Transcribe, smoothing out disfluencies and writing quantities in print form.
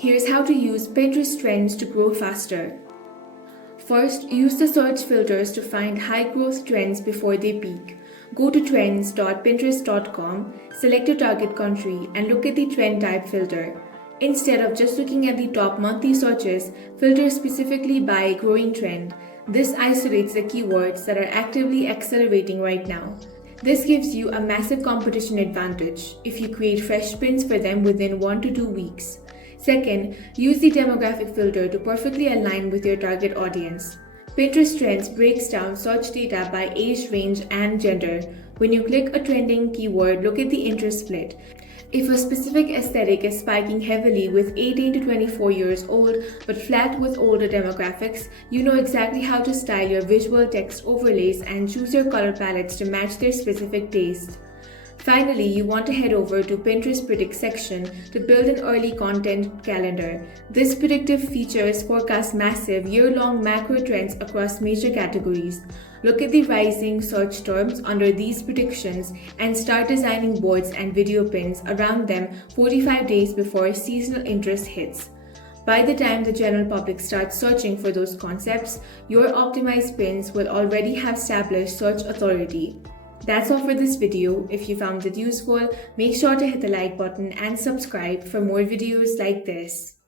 Here's how to use Pinterest trends to grow faster. First, use the search filters to find high growth trends before they peak. Go to trends.pinterest.com, select your target country, and look at the trend type filter. Instead of just looking at the top monthly searches, filter specifically by growing trend. This isolates the keywords that are actively accelerating right now. This gives you a massive competition advantage if you create fresh pins for them within 1 to 2 weeks. Second, use the demographic filter to perfectly align with your target audience. Pinterest Trends breaks down search data by age range and gender. When you click a trending keyword, look at the interest split. If a specific aesthetic is spiking heavily with 18 to 24 years old but flat with older demographics, you know exactly how to style your visual text overlays and choose your color palettes to match their specific taste. Finally, you want to head over to Pinterest Predict section to build an early content calendar. This predictive features forecast massive year-long macro trends across major categories. Look at the rising search terms under these predictions and start designing boards and video pins around them 45 days before seasonal interest hits. By the time the general public starts searching for those concepts, your optimized pins will already have established search authority. That's all for this video. If you found it useful, make sure to hit the like button and subscribe for more videos like this.